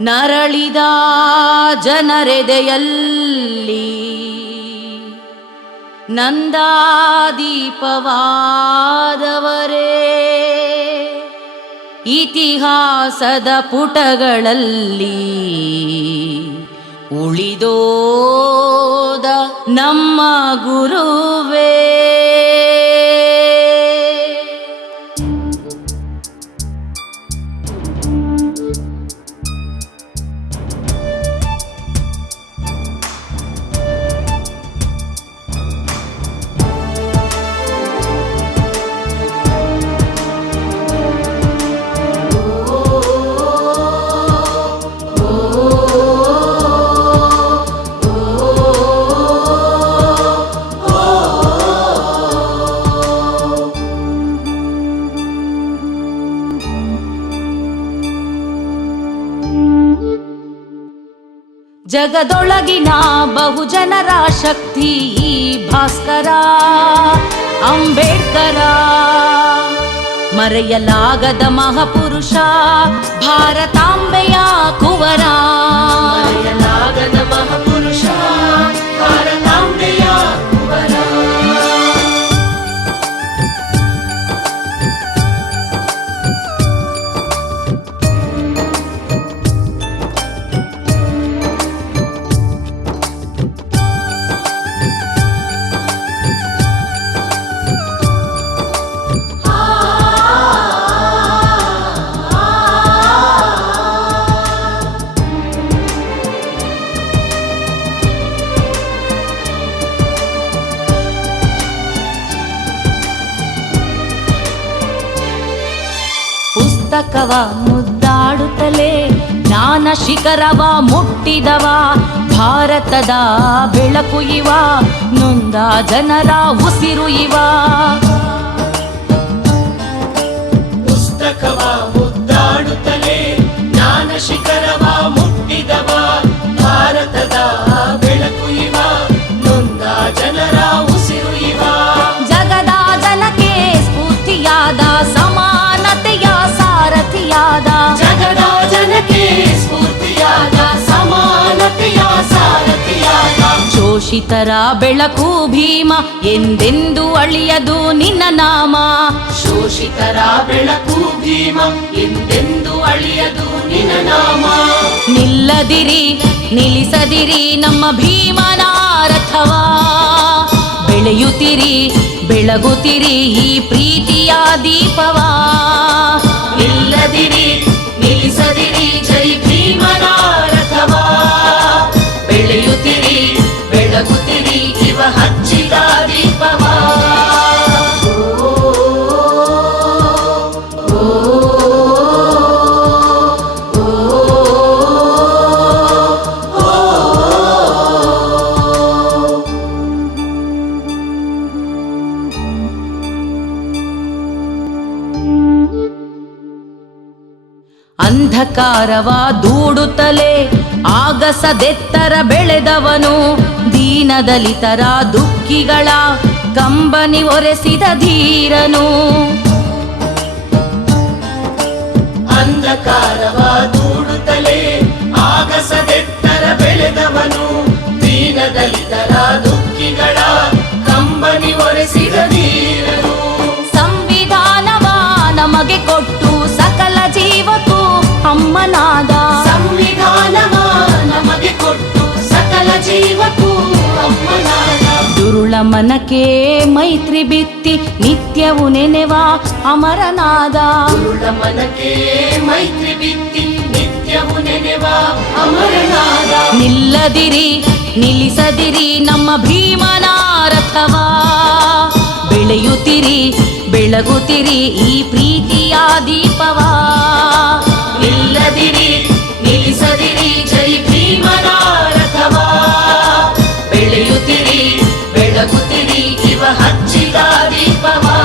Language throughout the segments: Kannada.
ನರಳಿದ ಜನರೆದೆಯಲ್ಲಿ ನಂದಾದೀಪವಾದವರೇ. ಇತಿಹಾಸದ ಪುಟಗಳಲ್ಲಿ ಉಳಿದೋದ ನಮ್ಮ ಗುರುವೇ. ಜಗದೊಳಗಿನ ಬಹುಜನರ ಶಕ್ತಿ ಭಾಸ್ಕರ ಅಂಬೇಡ್ಕರ. ಮರೆಯಲಾಗದ ಮಹಾಪುರುಷ ಭಾರತಾಂಬೆಯ ಕುವರ. ಮರೆಯಲಾಗದ ಮಹಾಪುರುಷ ಪುಸ್ತಕವ ಮುದ್ದಾಡುತ್ತಲೇ, ಜ್ಞಾನ ಶಿಖರವ ಮುಟ್ಟಿದವ, ಭಾರತದ ಬೆಳಕು ಇವ, ನೊಂದ ಜನರ ಉಸಿರು ಇವ. ಪುಸ್ತಕವ ಮುದ್ದಾಡುತ್ತಲೇ, ಜ್ಞಾನ ಶಿಖರವ ಮುಟ್ಟಿದವ, ಭಾರತದ ಸಾರಥಿಯಾದ ಜಗದ ಜನಕ್ಕೆ ಸ್ಫೂರ್ತಿಯಾದ ಸಮಾನತೆಯ ಸಾರಥಿಯಾದ. ಶೋಷಿತರ ಬೆಳಕು ಭೀಮ ಎಂದೆಂದು ಅಳಿಯದು ನಿನ್ನ ನಾಮ. ಶೋಷಿತರ ಬೆಳಕು ಭೀಮ ಎಂದೆಂದು ಅಳಿಯದು ನಿನ್ನ ನಾಮ. ನಿಲ್ಲದಿರಿ ನಿಲ್ಲಿಸದಿರಿ ನಮ್ಮ ಭೀಮನ ರಥವಾ ಬೆಳೆಯುತ್ತಿರಿ ಬೆಳಗುತ್ತಿರಿ ಈ ಪ್ರೀತಿಯ ದೀಪವಾ. ಅಂಧಕಾರವ ದೂಡುತ್ತಲೇ ಆಗಸದೆತ್ತರ ಬೆಳೆದವನು ದೀನದಲಿತರ ದುಃಖಿಗಳ ಕಂಬನಿ ಒರೆಸಿದ ಧೀರನು. ಅಂಧಕಾರವ ದೂಡುತ್ತಲೇ ಆಗಸದೆತ್ತರ ಬೆಳೆದವನು ದೀನದಲಿತರ ಅಮ್ಮನಾದ ಸಂವಿಧಾನವ ನಮಗೆ ಕೊಟ್ಟು ಸಕಲ ಜೀವಕ್ಕೂ ದುರುಳ ಮನಕ್ಕೆ ಮೈತ್ರಿ ಬಿತ್ತಿ ನಿತ್ಯವು ನೆನೆವ ಅಮರನಾದ. ದುರುಳ ಮನಕ್ಕೆ ಮೈತ್ರಿ ಬಿತ್ತಿ ನಿತ್ಯವು ನೆನೆವ ಅಮರನಾದ. ನಿಲ್ಲದಿರಿ ನಿಲ್ಲಿಸದಿರಿ ನಮ್ಮ ಭೀಮನ ರಥವಾ ಬೆಳೆಯುತ್ತಿರಿ ಬೆಳಗುತ್ತಿರಿ ಈ ಪ್ರೀತಿಯ ದೀಪವಾ. ನಿಲ್ಲದಿರಿ ನಿಲ್ಲಿಸದಿರಿ, ಜೈ ಭೀಮನ ರಥವಾ ಬೆಳೆಯುತ್ತಿರಿ ಬೆಳಗುತ್ತಿರಿ ಇವ ಹಚ್ಚಿದ ದೀಪವಾ.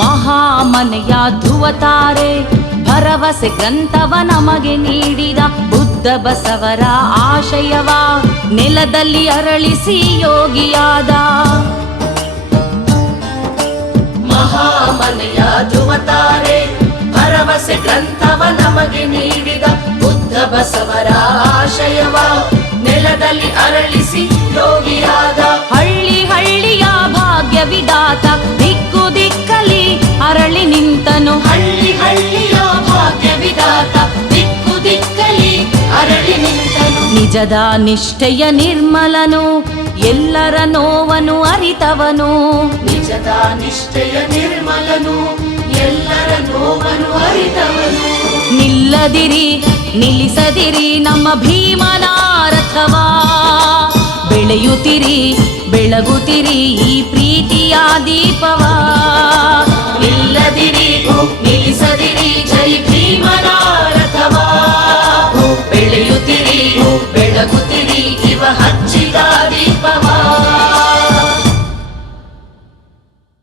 ಮಹಾಮನೆಯ ಧ್ರುವತಾರೆ ಭರವಸೆ ಗ್ರಂಥವ ನಮಗೆ ನೀಡಿದ ಬುದ್ಧ ಬಸವರ ಆಶಯವ ನೆಲದಲ್ಲಿ ಅರಳಿಸಿ ಯೋಗಿಯಾದ. ಮಹಾಮನೆಯ ಧ್ರುವತಾರೆ ಭರವಸೆ ಗ್ರಂಥವ ನಮಗೆ ನೀಡಿದ ಬುದ್ಧ ಬಸವರ ಆಶಯವ ನೆಲದಲ್ಲಿ ಅರಳಿಸಿ ಯೋಗಿಯಾದ. ಹಳ್ಳಿ ಹಳ್ಳಿಯ ಭಾಗ್ಯ ವಿಧಾತ ದಿಕ್ಕು ದಿಕ್ಕಲಿ ಅರಳಿ ನಿಂತನು. ಹಳ್ಳಿ ಹಳ್ಳಿಯ ಭಾಗ್ಯ ವಿಧಾತ ನಿಜದ ನಿಷ್ಠೆಯ ನಿರ್ಮಲನು ಎಲ್ಲರ ನೋವನು ಅರಿತವನು. ನಿಜದ ನಿಷ್ಠೆಯ ನಿರ್ಮಲನು ಎಲ್ಲರ ನೋವನು ಅರಿತವನು. ನಿಲ್ಲದಿರಿ ನಿಲ್ಲಿಸದಿರಿ ನಮ್ಮ ಭೀಮನ ರಥವಾ. ಬೆಳೆಯುತ್ತಿರಿ ಬೆಳಗುತ್ತಿರಿ ಈ ಪ್ರೀತಿಯ ದೀಪವಾ. ನಿಲ್ಲದಿರಿ ನಿಲ್ಲಿಸದಿರಿ